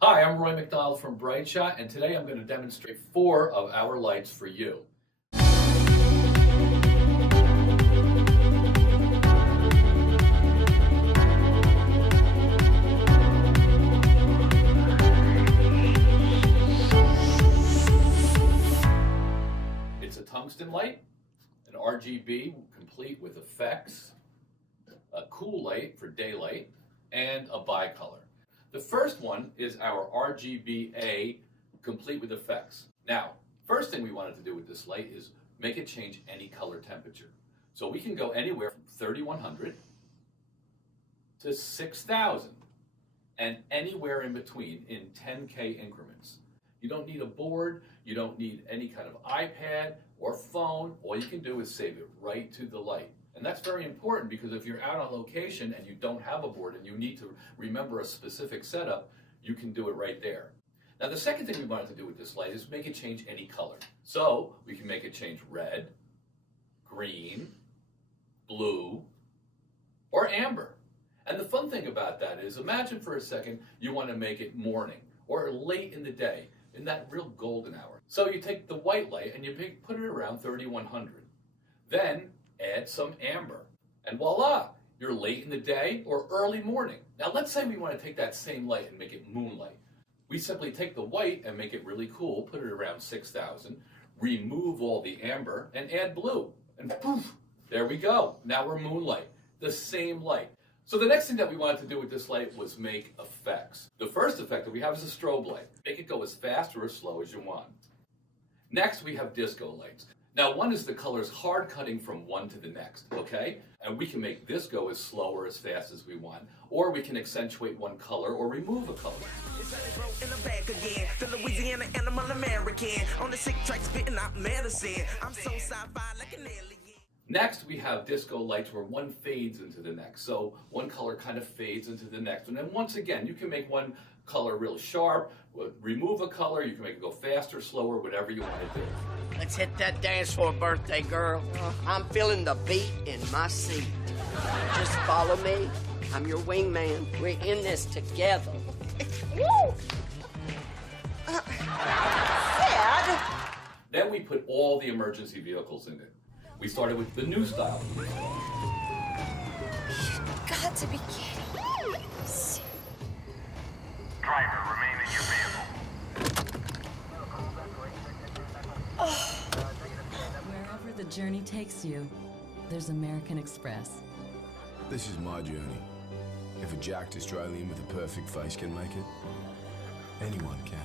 Hi, I'm Roy McDonald from BriteShot, and today I'm going to demonstrate 4 of our lights for you. It's a tungsten light, an RGB complete with effects, a cool light for daylight, and a bicolor. The first one is our RGBA complete with effects. Now, first thing we wanted to do with this light is make it change any color temperature. So we can go anywhere from 3100 to 6000 and anywhere in between in 10K increments. You don't need a board, you don't need any kind of iPad or phone. All you can do is save it right to the light. And that's very important because if you're out on location and you don't have a board and you need to remember a specific setup, you can do it right there. Now the second thing we wanted to do with this light is make it change any color. So we can make it change red, green, blue, or amber. And the fun thing about that is, imagine for a second you want to make it morning or late in the day, in that real golden hour. So you take the white light and you put it around 3100. Then add some amber, and voila, you're late in the day or early morning. Now let's say we want to take that same light and make it moonlight. We simply take the white and make it really cool, put it around 6000, remove all the amber, and add blue. And poof, there we go. Now we're moonlight, the same light. So the next thing that we wanted to do with this light was make effects. The first effect that we have is a strobe light. Make it go as fast or as slow as you want. Next, we have disco lights. Now, one is the colors hard cutting from one to the next, okay? And we can make this go as slow or as fast as we want, or we can accentuate one color or remove a color. Next, we have disco lights where one fades into the next. So one color kind of fades into the next. And then once again, you can make one color real sharp, remove a color, you can make it go faster, slower, whatever you want to do. Let's hit that dance floor, birthday girl. I'm feeling the beat in my seat. Just follow me. I'm your wingman. We're in this together. Woo! Sad. Then we put all the emergency vehicles in it. We started with the new style. You've got to be kidding me. Driver, remain in your vehicle. Wherever the journey takes you, there's American Express. This is my journey. If a jacked Australian with a perfect face can make it, anyone can.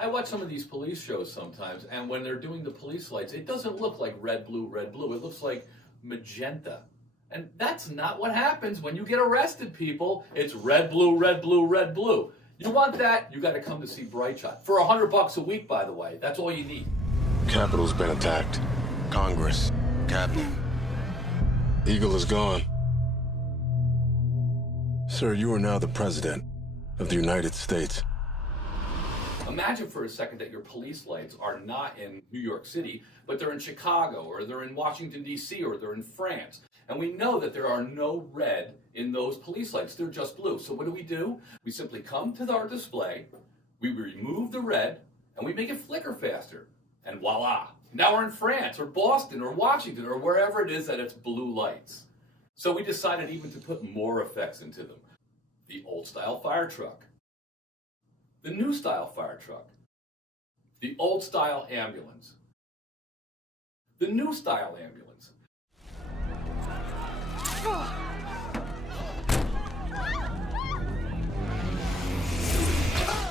I watch some of these police shows sometimes, and when they're doing the police lights, it doesn't look like red, blue, red, blue. It looks like magenta. And that's not what happens when you get arrested, people. It's red, blue, red, blue, red, blue. You want that, you got to come to see BriteShot. For $100 a week, by the way. That's all you need. Capitol's been attacked. Congress, Cabinet. Eagle is gone. Sir, you are now the President of the United States. Imagine for a second that your police lights are not in New York City, but they're in Chicago, or they're in Washington, D.C., or they're in France. And we know that there are no red in those police lights. They're just blue. So what do? We simply come to our display, we remove the red, and we make it flicker faster. And voila! Now we're in France, or Boston, or Washington, or wherever it is that it's blue lights. So we decided even to put more effects into them. The old-style fire truck. The new style fire truck, the old style ambulance, the new style ambulance.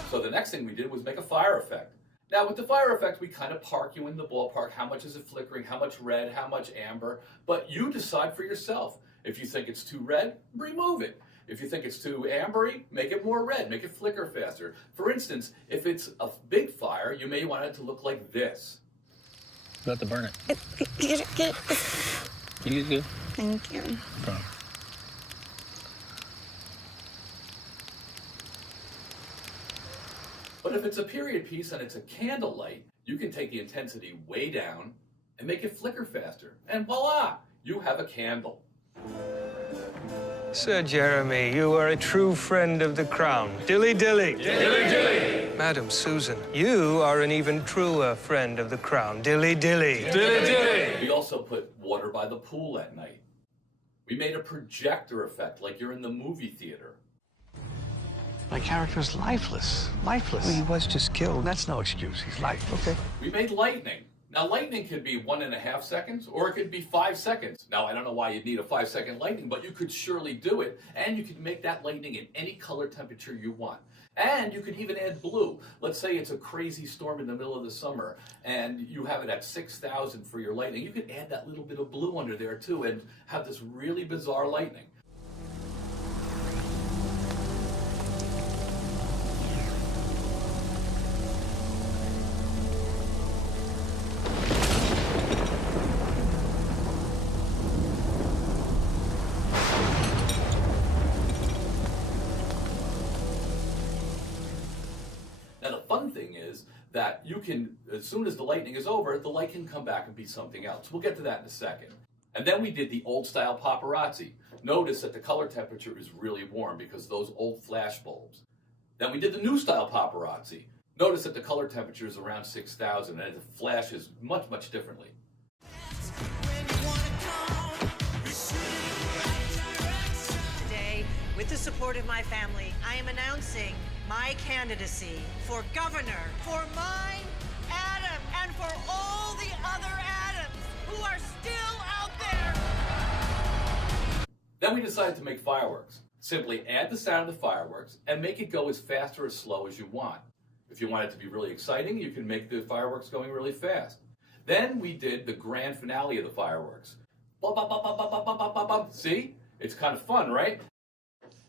So the next thing we did was make a fire effect. Now with the fire effect, we kind of park you in the ballpark. How much is it flickering? How much red? How much amber? But you decide for yourself. If you think it's too red, remove it. If you think it's too ambery, make it more red, make it flicker faster. For instance, if it's a big fire, you may want it to look like this. You have to burn it. Get it. You good? Thank you. No problem. But if it's a period piece and it's a candlelight, you can take the intensity way down and make it flicker faster. And voila, you have a candle. Sir Jeremy, you are a true friend of the crown. Dilly dilly. Dilly dilly. Madam Susan, you are an even truer friend of the crown. Dilly dilly. Dilly dilly. We also put water by the pool at night. We made a projector effect like you're in the movie theater. My character's lifeless. Lifeless. Well, he was just killed. That's no excuse. He's lifeless. Okay. We made lightning. Now, lightning could be 1.5 seconds, or it could be 5 seconds. Now, I don't know why you'd need a 5-second lightning, but you could surely do it, and you could make that lightning in any color temperature you want. And you could even add blue. Let's say it's a crazy storm in the middle of the summer, and you have it at 6,000 for your lightning. You could add that little bit of blue under there, too, and have this really bizarre lightning. Now, the fun thing is that you can, as soon as the lightning is over, the light can come back and be something else. We'll get to that in a second. And then we did the old style paparazzi. Notice that the color temperature is really warm because those old flash bulbs. Then we did the new style paparazzi. Notice that the color temperature is around 6,000 and it flashes much, much differently. Today, with the support of my family, I am announcing my candidacy for governor for my Adam and for all the other Adams who are still out there. Then we decided to make fireworks. Simply add the sound of the fireworks and make it go as fast or as slow as you want. If you want it to be really exciting, you can make the fireworks going really fast. Then we did the grand finale of the fireworks. See? It's kind of fun, right?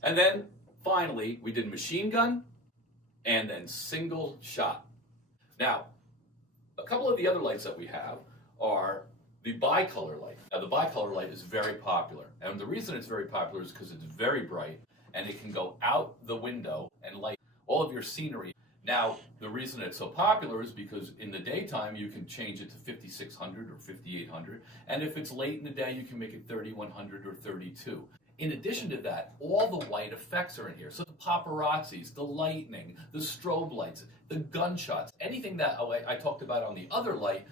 And then finally, we did machine gun and then single shot. Now, a couple of the other lights that we have are the bicolor light. Now, the bicolor light is very popular. And the reason it's very popular is because it's very bright and it can go out the window and light all of your scenery. Now, the reason it's so popular is because in the daytime, you can change it to 5600 or 5800. And if it's late in the day, you can make it 3100 or 32. In addition to that, all the white effects are in here. So the paparazzis, the lightning, the strobe lights, the gunshots, anything that I talked about on the other light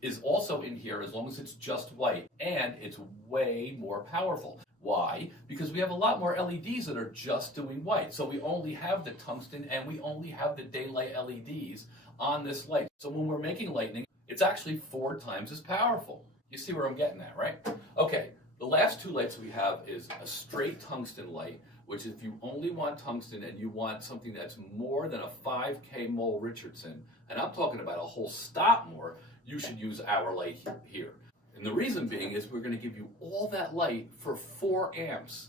is also in here as long as it's just white. And it's way more powerful. Why? Because we have a lot more LEDs that are just doing white. So we only have the tungsten and we only have the daylight LEDs on this light. So when we're making lightning, it's actually 4 times as powerful. You see where I'm getting at, right? Okay, the last 2 lights we have is a straight tungsten light, which if you only want tungsten and you want something that's more than a 5K mole Richardson, and I'm talking about a whole stop more, you should use our light here. And the reason being is we're going to give you all that light for 4 amps.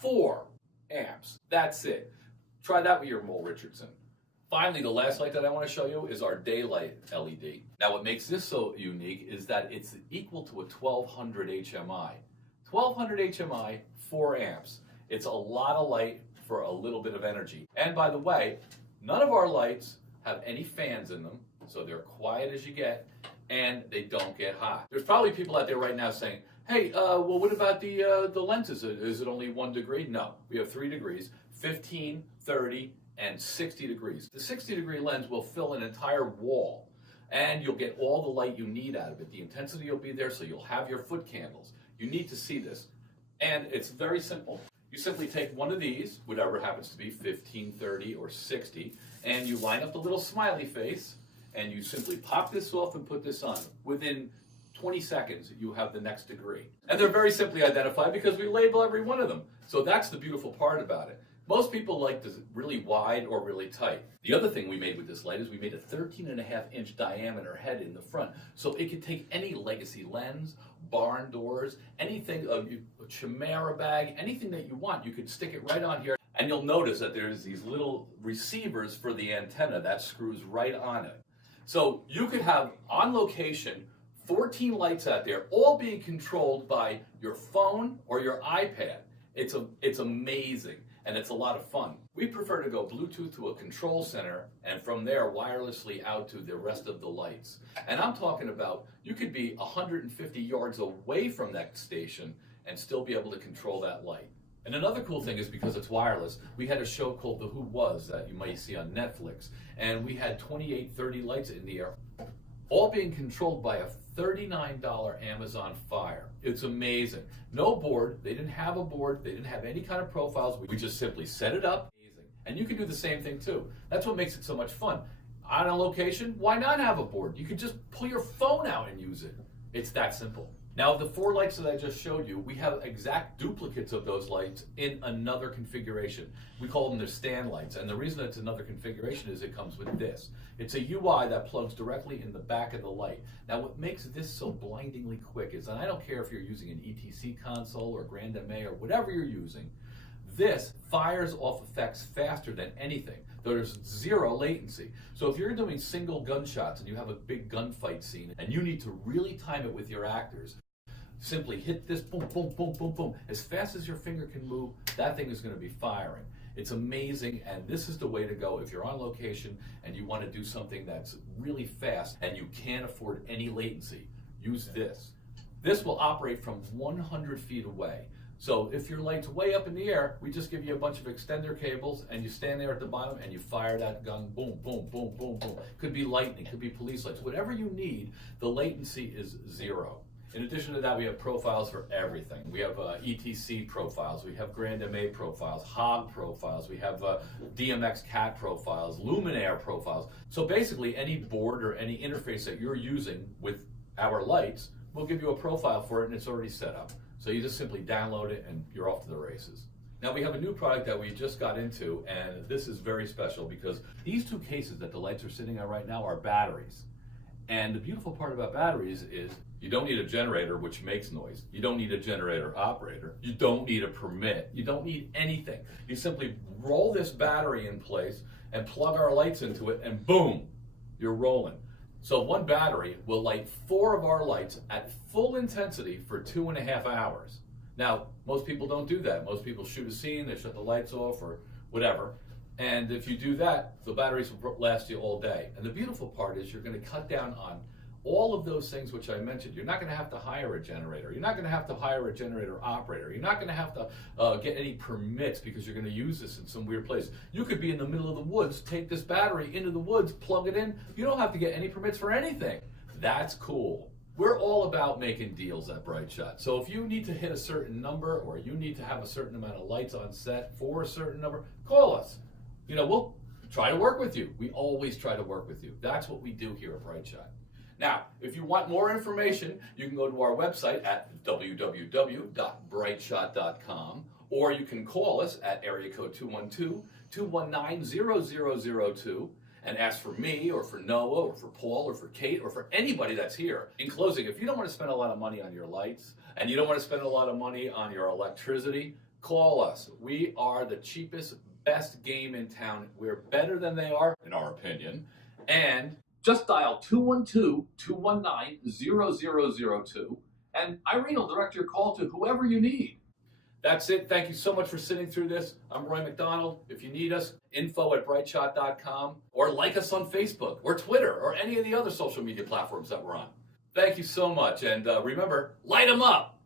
4 amps. That's it. Try that with your Mole Richardson. Finally, the last light that I want to show you is our daylight LED. Now, what makes this so unique is that it's equal to a 1200 HMI. 1200 HMI, 4 amps. It's a lot of light for a little bit of energy. And by the way, none of our lights have any fans in them, so they're quiet as you get. And they don't get hot. There's probably people out there right now saying, hey, well, what about the lenses? Is it only 1 degree? No, we have 3 degrees, 15, 30, and 60 degrees. The 60-degree lens will fill an entire wall, and you'll get all the light you need out of it. The intensity will be there, so you'll have your foot candles. You need to see this. And it's very simple. You simply take one of these, whatever it happens to be, 15, 30, or 60, and you line up the little smiley face, and you simply pop this off and put this on. Within 20 seconds, you have the next degree. And they're very simply identified because we label every one of them. So that's the beautiful part about it. Most people like this really wide or really tight. The other thing we made with this light is we made a 13.5-inch diameter head in the front. So it could take any legacy lens, barn doors, anything, a chimera bag, anything that you want. You could stick it right on here. And you'll notice that there's these little receivers for the antenna that screws right on it. So you could have, on location, 14 lights out there, all being controlled by your phone or your iPad. It's amazing, and it's a lot of fun. We prefer to go Bluetooth to a control center, and from there, wirelessly out to the rest of the lights. And I'm talking about, you could be 150 yards away from that station and still be able to control that light. And another cool thing is because it's wireless, we had a show called The Who Was that you might see on Netflix. And we had 28, 30 lights in the air, all being controlled by a $39 Amazon Fire. It's amazing. No board. They didn't have a board. They didn't have any kind of profiles. We just simply set it up. And you can do the same thing too. That's what makes it so much fun. On a location, why not have a board? You could just pull your phone out and use it. It's that simple. Now, the 4 lights that I just showed you, we have exact duplicates of those lights in another configuration. We call them the stand lights, and the reason it's another configuration is it comes with this. It's a UI that plugs directly in the back of the light. Now, what makes this so blindingly quick is, and I don't care if you're using an ETC console or Grand MA or whatever you're using, this fires off effects faster than anything. There's 0 latency. So if you're doing single gunshots and you have a big gunfight scene and you need to really time it with your actors, simply hit this, boom, boom, boom, boom, boom. As fast as your finger can move, that thing is going to be firing. It's amazing, and this is the way to go if you're on location and you want to do something that's really fast and you can't afford any latency. Use this. This will operate from 100 feet away. So if your light's way up in the air, we just give you a bunch of extender cables and you stand there at the bottom and you fire that gun, boom, boom, boom, boom, boom. Could be lightning, could be police lights, whatever you need, the latency is 0. In addition to that, we have profiles for everything. We have ETC profiles, we have Grand MA profiles, HOG profiles, we have DMX CAT profiles, Luminaire profiles. So basically any board or any interface that you're using with our lights, we'll give you a profile for it and it's already set up. So you just simply download it and you're off to the races. Now we have a new product that we just got into, and this is very special because these 2 cases that the lights are sitting on right now are batteries. And the beautiful part about batteries is you don't need a generator, which makes noise. You don't need a generator operator. You don't need a permit. You don't need anything. You simply roll this battery in place and plug our lights into it and boom, you're rolling. So 1 battery will light 4 of our lights at full intensity for 2.5 hours. Now, most people don't do that. Most people shoot a scene, they shut the lights off or whatever. And if you do that, the batteries will last you all day. And the beautiful part is you're going to cut down on all of those things which I mentioned. You're not going to have to hire a generator. You're not going to have to hire a generator operator. You're not going to have to get any permits because you're going to use this in some weird place. You could be in the middle of the woods, take this battery into the woods, plug it in. You don't have to get any permits for anything. That's cool. We're all about making deals at BriteShot. So if you need to hit a certain number or you need to have a certain amount of lights on set for a certain number, call us. You know, we'll try to work with you. We always try to work with you. That's what we do here at BriteShot. Now, if you want more information, you can go to our website at www.BriteShot.com, or you can call us at area code 212-219-0002 and ask for me or for Noah or for Paul or for Kate or for anybody that's here. In closing, if you don't want to spend a lot of money on your lights and you don't want to spend a lot of money on your electricity, call us. We are the cheapest, best game in town. We're better than they are, in our opinion. And just dial 212-219-0002, and Irene will direct your call to whoever you need. That's it. Thank you so much for sitting through this. I'm Roy McDonald. If you need us, info@BriteShot.com, or like us on Facebook or Twitter or any of the other social media platforms that we're on. Thank you so much, and remember, light 'em up!